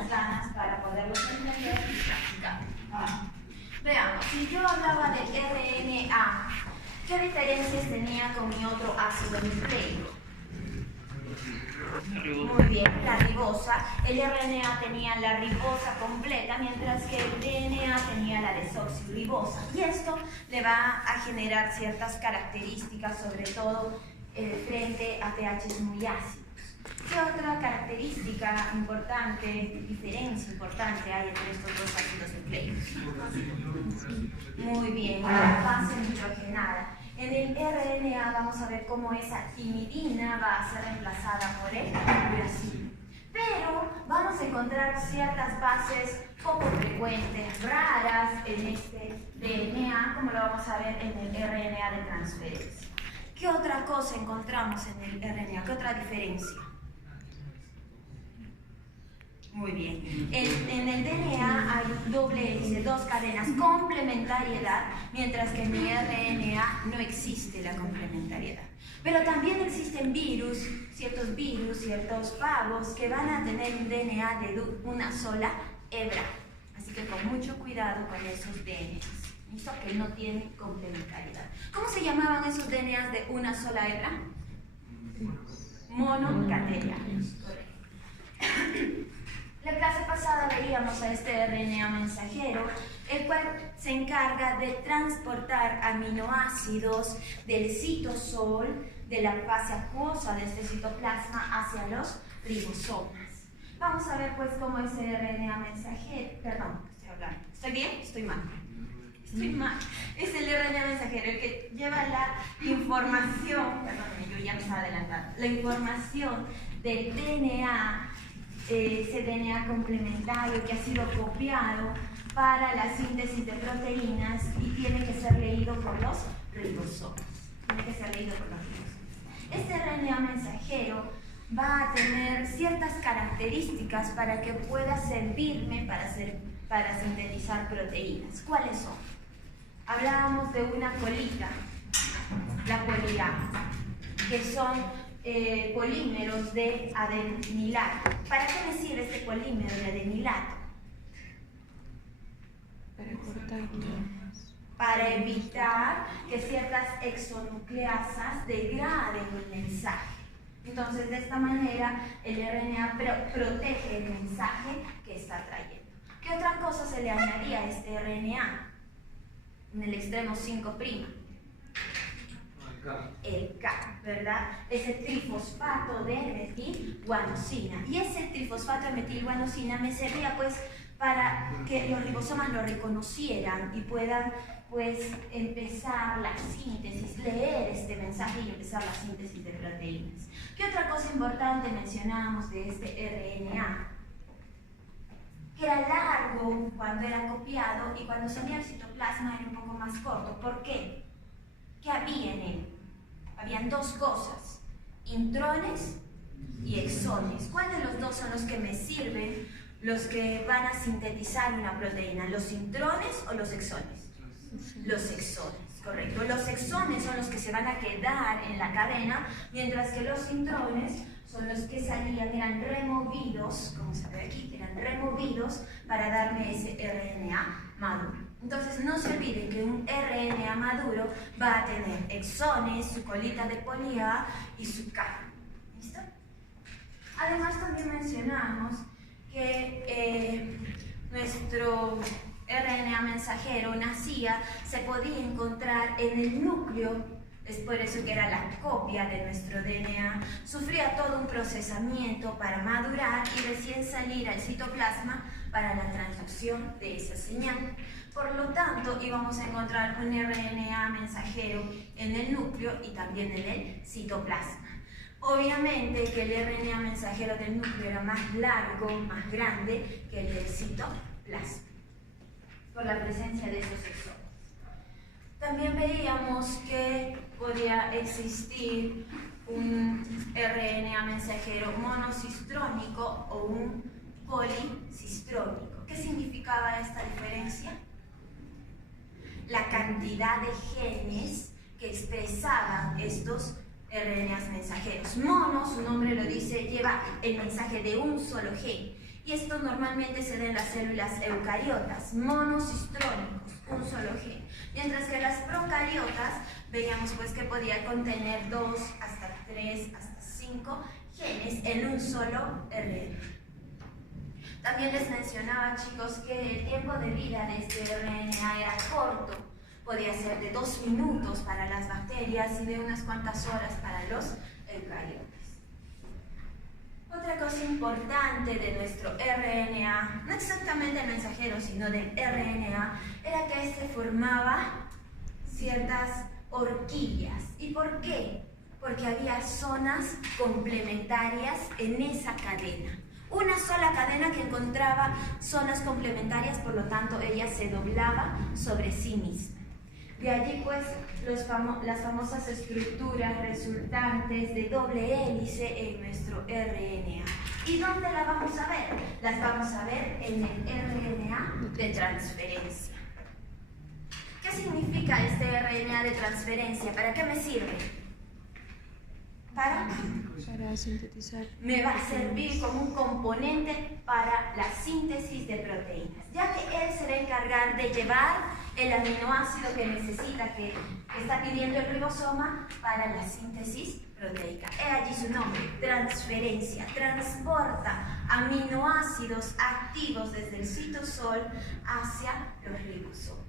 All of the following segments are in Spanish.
las ganas para poderlos entender y practicar. Veamos, si yo hablaba del RNA, ¿qué diferencias tenía con mi otro ácido nucleico? Muy bien, la ribosa. El RNA tenía la ribosa completa, mientras que el DNA tenía la desoxirribosa. Y esto le va a generar ciertas características, sobre todo frente a pHs muy ácidos. ¿Qué otra característica importante, diferencia importante hay entre estos dos ácidos nucleicos? Muy bien, la base nitrogenada. En el RNA vamos a ver cómo esa timidina va a ser reemplazada por el uracilo. Pero vamos a encontrar ciertas bases poco frecuentes, raras en este DNA, como lo vamos a ver en el RNA de transferencia. ¿Qué otra cosa encontramos en el RNA? ¿Qué otra diferencia? Muy bien. En el DNA hay doble hélice, dos cadenas, complementariedad, mientras que en el RNA no existe la complementariedad. Pero también existen ciertos pagos que van a tener un DNA de una sola hebra. Así que con mucho cuidado con esos DNAs. ¿Listo? Que no tienen complementariedad. ¿Cómo se llamaban esos DNAs de una sola hebra? Monocatenados. Correcto. La clase pasada veíamos a este RNA mensajero, el cual se encarga de transportar aminoácidos del citosol, de la fase acuosa de este citoplasma, hacia los ribosomas. Vamos a ver pues cómo ese RNA mensajero, perdón, estoy hablando, ¿estoy bien? ¿Estoy mal? Estoy mal. Es el RNA mensajero el que lleva la información, perdón, yo ya me estaba adelantando, la información del DNA, ese DNA complementario que ha sido copiado para la síntesis de proteínas y tiene que ser leído por los ribosomas. Este RNA mensajero va a tener ciertas características para que pueda servirme para sintetizar proteínas. ¿Cuáles son? Hablábamos de una colita, la polía, que son polímeros de adenilato. ¿Para qué me sirve este polímero de adenilato? Para cortar. Para evitar que ciertas exonucleasas degraden el mensaje. Entonces, de esta manera, el RNA protege el mensaje que está trayendo. ¿Qué otra cosa se le añadía a este RNA? En el extremo 5'. El K, ¿verdad? Ese trifosfato de metilguanosina. Y ese trifosfato de metilguanosina me servía pues para que los ribosomas lo reconocieran y puedan pues empezar la síntesis, leer este mensaje y empezar la síntesis de proteínas. ¿Qué otra cosa importante mencionábamos de este RNA? Que era largo cuando era copiado y cuando salía al citoplasma era un poco más corto. ¿Por qué? ¿Qué había en él? Habían dos cosas, intrones y exones. ¿Cuál de los dos son los que me sirven, los que van a sintetizar una proteína? ¿Los intrones o los exones? Los exones, correcto. Los exones son los que se van a quedar en la cadena, mientras que los intrones son los que salían, eran removidos, como se ve aquí, eran removidos para darme ese RNA maduro. Entonces no se olviden que un RNA maduro va a tener exones, su colita de poli A y su K. ¿Listo? Además también mencionamos que nuestro RNA mensajero nacía, se podía encontrar en el núcleo. Es por eso que era la copia de nuestro DNA, sufría todo un procesamiento para madurar y recién salir al citoplasma para la transducción de esa señal. Por lo tanto, íbamos a encontrar un RNA mensajero en el núcleo y también en el citoplasma. Obviamente que el RNA mensajero del núcleo era más largo, más grande que el del citoplasma, por la presencia de esos exones. También veíamos que podía existir un RNA mensajero monocistrónico o un policistrónico. ¿Qué significaba esta diferencia? La cantidad de genes que expresaban estos RNAs mensajeros. Mono, su nombre lo dice, lleva el mensaje de un solo gen. Y y esto normalmente se da en las células eucariotas, monocistrónicos, un solo gen. Mientras que las procariotas, veíamos pues que podía contener 2 hasta 3 hasta 5 genes en un solo RNA. También les mencionaba, chicos, que el tiempo de vida de este RNA era corto. Podía ser de 2 minutos para las bacterias y de unas cuantas horas para los eucariotas. Otra cosa importante de nuestro RNA, no exactamente el mensajero, sino del RNA, era que este formaba ciertas horquillas. ¿Y por qué? Porque había zonas complementarias en esa cadena. Una sola cadena que encontraba zonas complementarias, por lo tanto ella se doblaba sobre sí misma. De allí pues las famosas estructuras resultantes de doble hélice en nuestro RNA. ¿Y dónde las vamos a ver? Las vamos a ver en el RNA de transferencia. ¿Qué significa este RNA de transferencia? ¿Para qué me sirve? Para sintetizar. Me va a servir como un componente para la síntesis de proteínas, ya que él se va a encargar de llevar el aminoácido que necesita, que está pidiendo el ribosoma para la síntesis proteica. He allí su nombre, transferencia. Transporta aminoácidos activos desde el citosol hacia los ribosomas.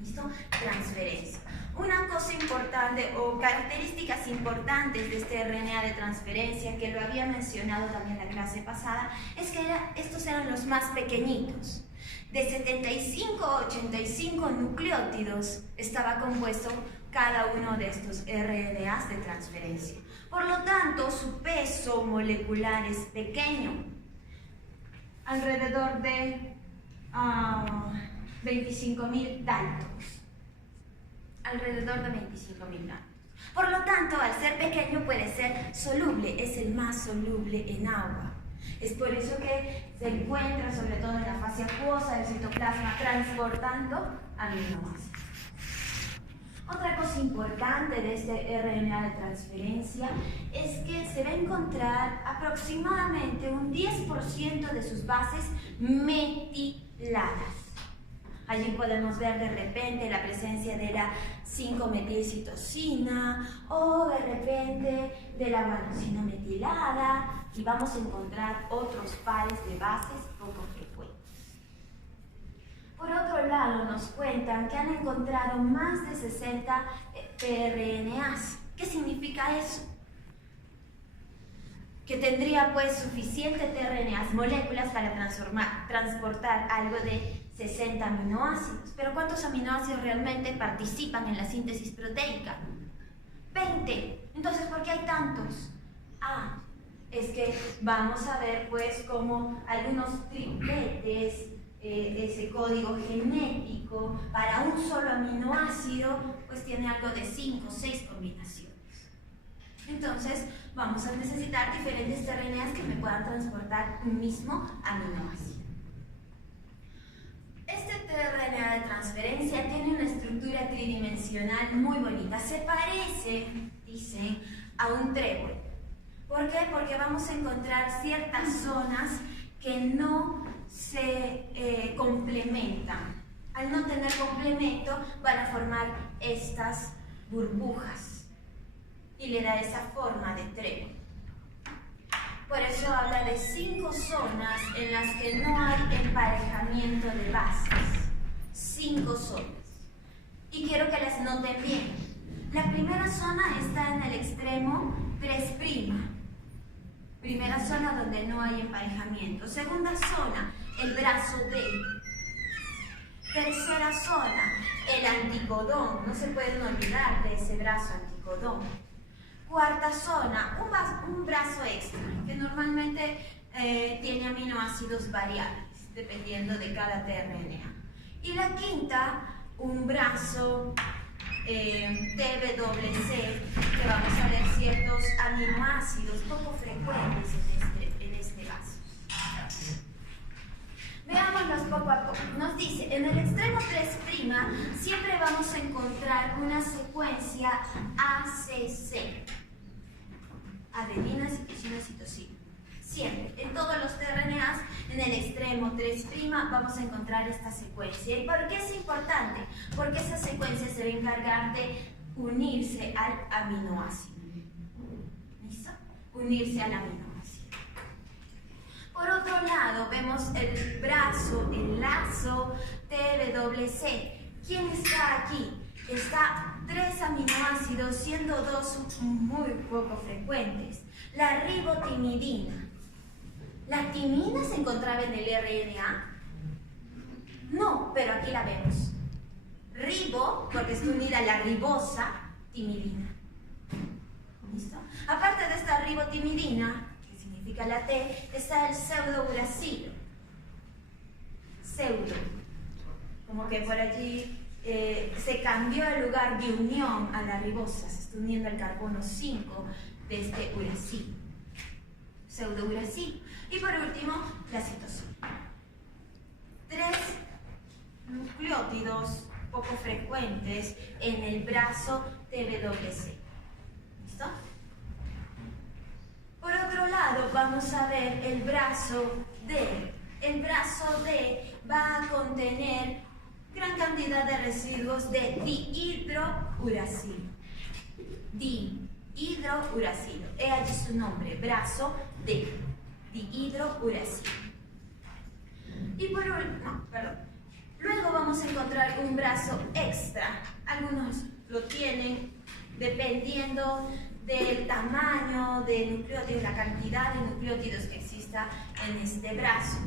¿Listo? Transferencia. Una cosa importante o características importantes de este RNA de transferencia, que lo había mencionado también en la clase pasada, es que estos eran los más pequeñitos. De 75 a 85 nucleótidos estaba compuesto cada uno de estos RNAs de transferencia. Por lo tanto, su peso molecular es pequeño, alrededor de 25.000 daltons. Alrededor de 25.000 daltons. Por lo tanto, al ser pequeño puede ser soluble, es el más soluble en agua. Es por eso que se encuentra sobre todo en la fase acuosa del citoplasma transportando aminoácidos. Otra cosa importante de este RNA de transferencia es que se va a encontrar aproximadamente un 10% de sus bases metiladas. Allí podemos ver de repente la presencia de la 5-metilcitosina o de repente de la guanosina metilada, y vamos a encontrar otros pares de bases poco frecuentes. Por otro lado, nos cuentan que han encontrado más de 60 tRNAs. ¿Qué significa eso? Que tendría pues suficiente tRNAs, moléculas, para transportar algo de 60 aminoácidos. ¿Pero cuántos aminoácidos realmente participan en la síntesis proteica? 20. Entonces, ¿por qué hay tantos? Es que vamos a ver pues cómo algunos tripletes, ese código genético para un solo aminoácido, pues tiene algo de 5 o 6 combinaciones. Entonces, vamos a necesitar diferentes tRNAs que me puedan transportar un mismo aminoácido. Este tRNA de transferencia tiene una estructura tridimensional muy bonita. Se parece, dicen, a un trébol. ¿Por qué? Porque vamos a encontrar ciertas zonas que no se complementan. Al no tener complemento, van a formar estas burbujas y le da esa forma de trébol. Por eso habla de 5 zonas en las que no hay emparejamiento de bases. 5 zonas. Y quiero que las noten bien. La primera zona está en el extremo 3'. Primera zona donde no hay emparejamiento. Segunda zona, el brazo D. Tercera zona, el anticodón. No se pueden olvidar de ese brazo anticodón. Cuarta zona, un brazo extra, que normalmente tiene aminoácidos variables, dependiendo de cada tRNA. Y la quinta, un brazo TBWC, que vamos a ver ciertos aminoácidos poco frecuentes en este vaso. Veámoslos poco a poco. Nos dice, en el extremo 3' siempre vamos a encontrar una secuencia ACC. Adenina, citosina, citosina. Siempre, en todos los tRNAs, en el memo 3', vamos a encontrar esta secuencia. ¿Y por qué es importante? Porque esa secuencia se va a encargar de unirse al aminoácido. ¿Listo? Unirse al aminoácido. Por otro lado, vemos el brazo, el lazo TWC. ¿Quién está aquí? Está 3 aminoácidos, siendo 2 muy poco frecuentes. La ribotimidina. ¿La timina se encontraba en el RNA? No, pero aquí la vemos. Ribo, porque está unida a la ribosa, timidina. ¿Listo? Aparte de esta ribotimidina, que significa la T, está el pseudouracilo. Pseudo. Como que por allí se cambió el lugar de unión a la ribosa, se está uniendo al carbono 5 de este uracilo. Pseudouracilo. Y por último, la citosina. 3 nucleótidos poco frecuentes en el brazo TWC. ¿Listo? Por otro lado, vamos a ver el brazo D. El brazo D va a contener gran cantidad de residuos de dihidrouracilo. Dihidrouracilo. He allí su nombre, brazo D. Dihidrouracilo. Y por último, luego vamos a encontrar un brazo extra. Algunos lo tienen dependiendo del tamaño de nucleótidos, la cantidad de nucleótidos que exista en este brazo.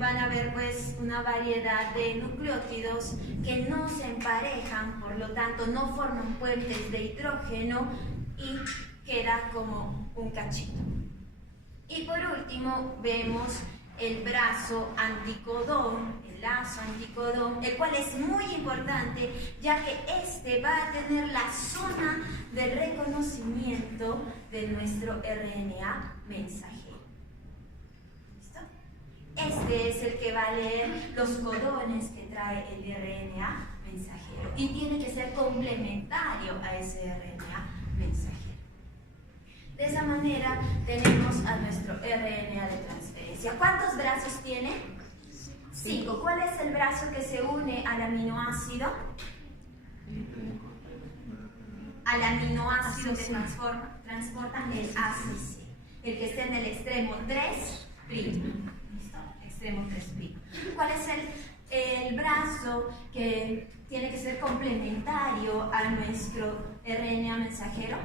Van a ver pues una variedad de nucleótidos que no se emparejan, por lo tanto no forman puentes de hidrógeno y queda como un cachito. Y por último vemos el brazo anticodón, el lazo anticodón, el cual es muy importante ya que este va a tener la zona de reconocimiento de nuestro RNA mensajero. ¿Listo? Este es el que va a leer los codones que trae el RNA mensajero y tiene que ser complementario a ese RNA mensajero. De esa manera tenemos a nuestro RNA de transferencia. ¿Cuántos brazos tiene? 5. ¿Cuál es el brazo que se une al aminoácido? Al aminoácido que transporta el ACC. El que está en el extremo 3'. ¿Listo? Extremo 3'. ¿Cuál es el brazo que tiene que ser complementario a nuestro RNA mensajero?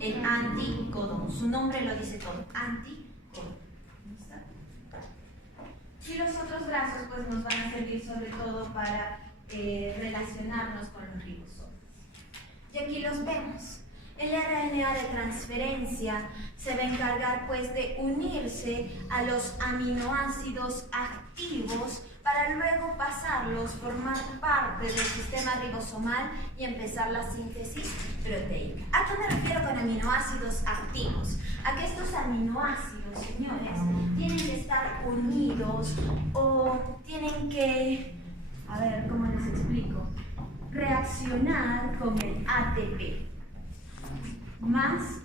El anticodón. Su nombre lo dice todo. Anticodón. ¿Listo? Y los otros brazos pues nos van a servir sobre todo para relacionarnos con los ribosomas. Y aquí los vemos. El RNA de transferencia se va a encargar pues de unirse a los aminoácidos activos para luego pasarlos, formar parte del sistema ribosomal y empezar la síntesis proteica. ¿A qué me refiero con aminoácidos activos? A que estos aminoácidos, señores, tienen que estar unidos o tienen que, a ver, ¿cómo les explico? Reaccionar con el ATP más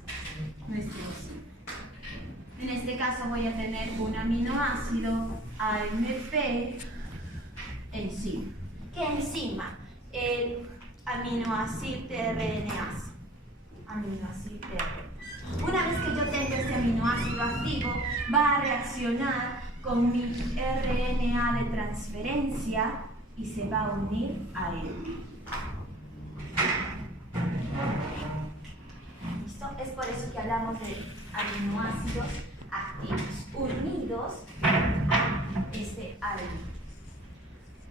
nuestro enzima. En este caso voy a tener un aminoácido AMP enzima. ¿Qué enzima? El aminoácido tRNase. Aminoácido tRNase. Una vez que yo tenga este aminoácido activo, va a reaccionar con mi RNA de transferencia y se va a unir a él. ¿Listo? Es por eso que hablamos de aminoácidos activos unidos a este ADN.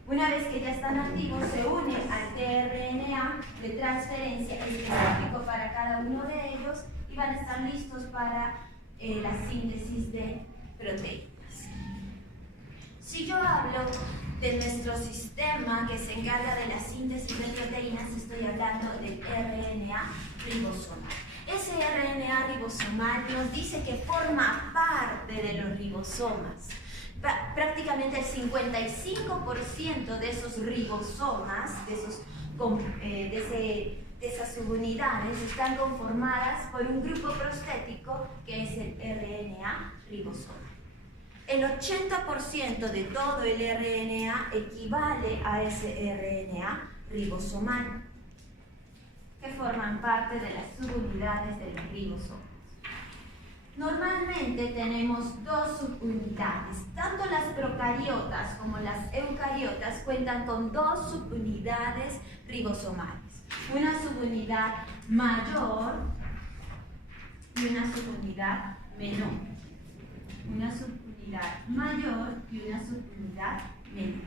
Una vez que ya están activos, se unen al tRNA de transferencia específico para cada uno de ellos y van a estar listos para la síntesis de proteínas. Si yo hablo de nuestro sistema que se encarga de la síntesis de proteínas, estoy hablando del RNA ribosomal. Ese RNA ribosomal nos dice que forma parte de los ribosomas. Prácticamente el 55% de esos ribosomas, de esas subunidades, están conformadas por un grupo prostético que es el RNA ribosomal. El 80% de todo el RNA equivale a ese RNA ribosomal, que forman parte de las subunidades de los ribosomas. Normalmente tenemos dos subunidades. Tanto las procariotas como las eucariotas cuentan con dos subunidades ribosomales. Una subunidad mayor y una subunidad menor. Una subunidad mayor y una subunidad menor.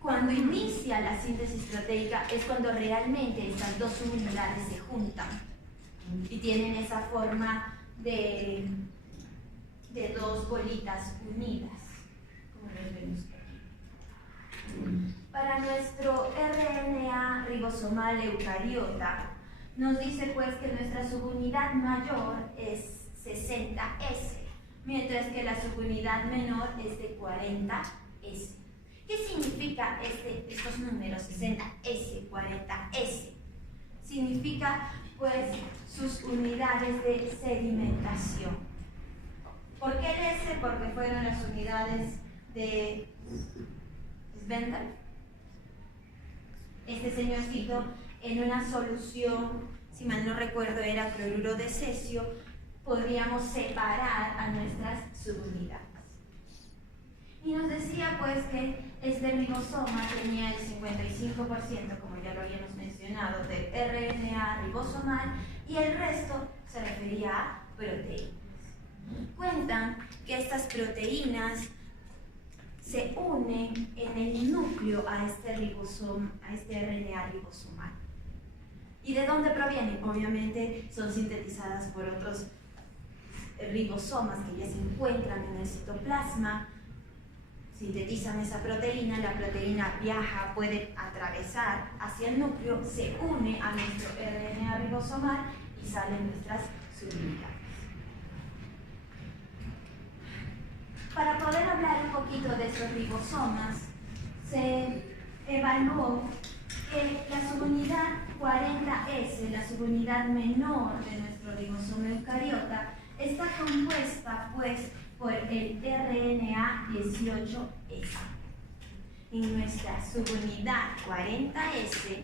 Cuando inicia la síntesis proteica es cuando realmente estas dos subunidades se juntan y tienen esa forma de dos bolitas unidas, como lo vemos aquí. Para nuestro RNA ribosomal eucariota, nos dice pues que nuestra subunidad mayor es 60S, mientras que la subunidad menor es de 40S. ¿Qué significa estos números 60S, 40S? Significa pues sus unidades de sedimentación. ¿Por qué el S? Porque fueron las unidades de Svendal. Este señorcito en una solución, si mal no recuerdo era cloruro de cesio, podríamos separar a nuestras subunidades. Y nos decía pues que este ribosoma tenía el 55%, como ya lo habíamos mencionado, de RNA ribosomal y el resto se refería a proteínas. Cuentan que estas proteínas se unen en el núcleo a este RNA ribosomal. ¿Y de dónde provienen? Obviamente son sintetizadas por otros ribosomas que ya se encuentran en el citoplasma. Sintetizan esa proteína, la proteína viaja, puede atravesar hacia el núcleo, se une a nuestro RNA ribosomal y salen nuestras subunidades. Para poder hablar un poquito de estos ribosomas, se evaluó que la subunidad 40S, la subunidad menor de nuestro ribosoma eucariota, está compuesta pues por el RNA 18S. En nuestra subunidad 40S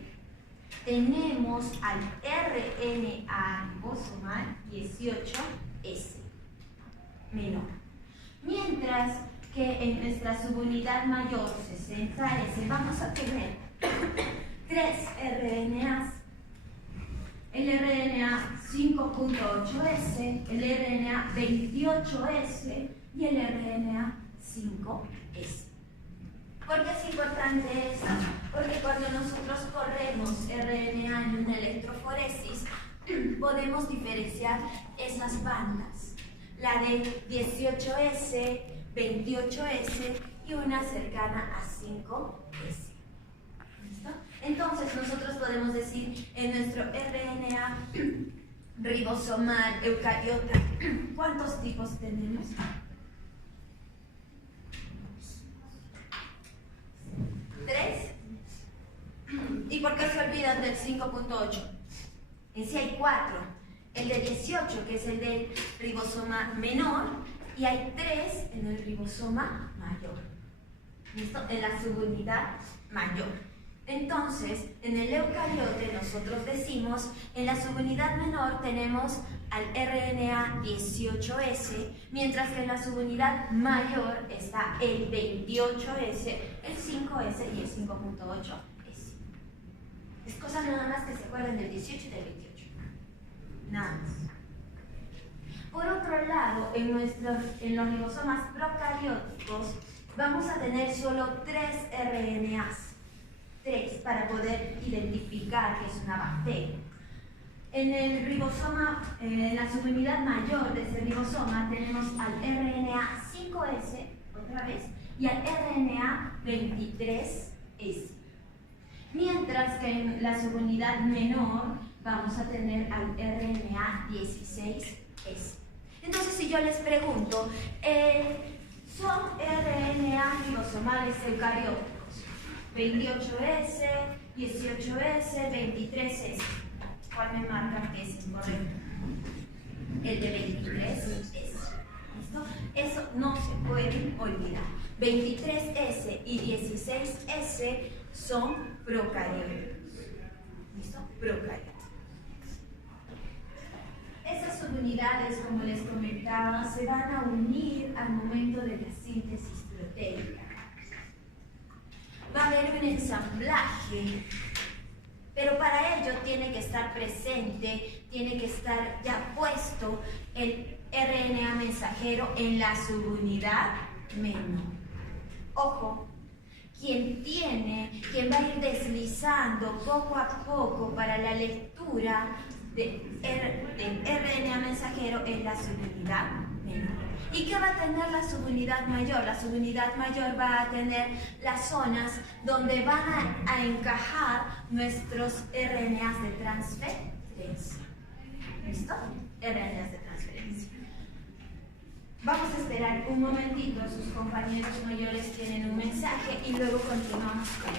tenemos al RNA ribosomal 18S menor. Mientras que en nuestra subunidad mayor 60S vamos a tener tres RNAs. El RNA 5.8S, el RNA 28S y el RNA 5S. ¿Por qué es importante esto? Porque cuando nosotros corremos RNA en una electroforesis, podemos diferenciar esas bandas. La de 18S, 28S y una cercana a 5S. ¿Listo? Entonces nosotros podemos decir en nuestro RNA ribosomal eucariota, ¿cuántos tipos tenemos? 3. ¿Y por qué se olvidan del 5.8? En sí hay 4. El de 18, que es el del ribosoma menor, y hay 3 en el ribosoma mayor. ¿Listo? En la subunidad mayor. Entonces, en el eucariote nosotros decimos, en la subunidad menor tenemos al RNA 18S, mientras que en la subunidad mayor está el 28S, el 5S y el 5.8S. Es cosa nada más que se acuerden del 18 y del 28. Nada más. Por otro lado, en los ribosomas procarióticos vamos a tener solo 3 RNAs. 3 para poder identificar que es una bacteria. En el ribosoma, en la subunidad mayor de este ribosoma tenemos al RNA 5S, otra vez, y al RNA 23S. Mientras que en la subunidad menor vamos a tener al RNA 16S. Entonces, si yo les pregunto, ¿son RNA ribosomales eucarióticos? 28S, 18S, 23S. ¿Cuál me marca que es incorrecto? El de 23S. ¿Listo? ¿Listo? Eso no se puede olvidar. 23S y 16S son procariotas. ¿Listo? Procariotas. Esas subunidades, como les comentaba, se van a unir al momento de la síntesis proteica. Va a haber un ensamblaje, pero para ello tiene que estar presente, tiene que estar ya puesto el RNA mensajero en la subunidad menor. Ojo, quien va a ir deslizando poco a poco para la lectura del RNA mensajero es la subunidad menor. ¿Y qué va a tener la subunidad mayor? La subunidad mayor va a tener las zonas donde van a encajar nuestros RNAs de transferencia. ¿Listo? RNAs de transferencia. Vamos a esperar un momentito, sus compañeros mayores tienen un mensaje y luego continuamos con